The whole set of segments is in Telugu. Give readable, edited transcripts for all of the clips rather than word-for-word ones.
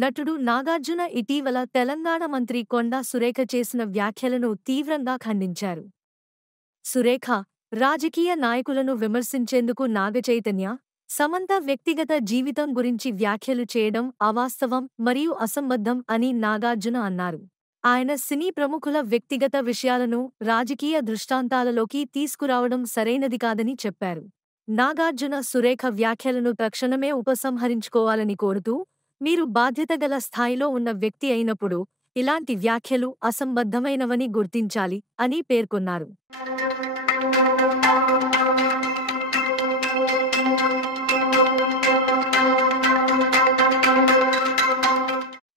నటుడు నాగార్జున ఇటీవల తెలంగాణ మంత్రి కొండా సురేఖ చేసిన వ్యాఖ్యలను తీవ్రంగా ఖండించారు. సురేఖ, రాజకీయ నాయకులను విమర్శించేందుకు నాగచైతన్య, సమంత వ్యక్తిగత జీవితం గురించి వ్యాఖ్యలు చేయడం అవాస్తవం మరియు అసంబద్ధం అని నాగార్జున అన్నారు. ఆయన సినీ ప్రముఖుల వ్యక్తిగత విషయాలను రాజకీయ దృష్టాంతాలలోకి తీసుకురావడం సరైనది కాదని చెప్పారు. నాగార్జున సురేఖ వ్యాఖ్యలను తక్షణమే ఉపసంహరించుకోవాలని కోరుతూ, మీరు బాధ్యతగల స్థాయిలో ఉన్న వ్యక్తి అయినప్పుడు ఇలాంటి వ్యాఖ్యలు అసంబద్ధమైనవని గుర్తించాలి అని పేర్కొన్నారు.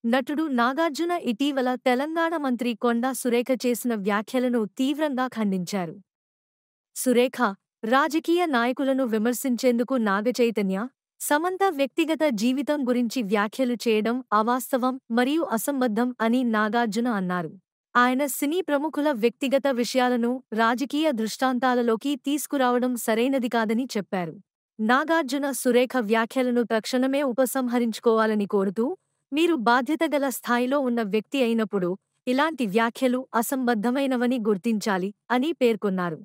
నటుడు నాగార్జున ఇటీవల తెలంగాణ మంత్రి కొండా సురేఖ చేసిన వ్యాఖ్యలను తీవ్రంగా ఖండించారు. సురేఖ, రాజకీయ నాయకులను విమర్శించేందుకు నాగచైతన్య, సమంత వ్యక్తిగత జీవితం గురించి వ్యాఖ్యలు చేయడం అవాస్తవం మరియు అసంబద్ధం అని నాగార్జున అన్నారు. ఆయన సినీ ప్రముఖుల వ్యక్తిగత విషయాలను రాజకీయ దృష్టాంతాలలోకి తీసుకురావడం సరైనది కాదని చెప్పారు. నాగార్జున సురేఖ వ్యాఖ్యలను తక్షణమే ఉపసంహరించుకోవాలని కోరుతూ, మీరు బాధ్యతగల స్థాయిలో ఉన్న వ్యక్తి అయినప్పుడు ఇలాంటి వ్యాఖ్యలు అసంబద్ధమైనవని గుర్తించాలి అని పేర్కొన్నారు.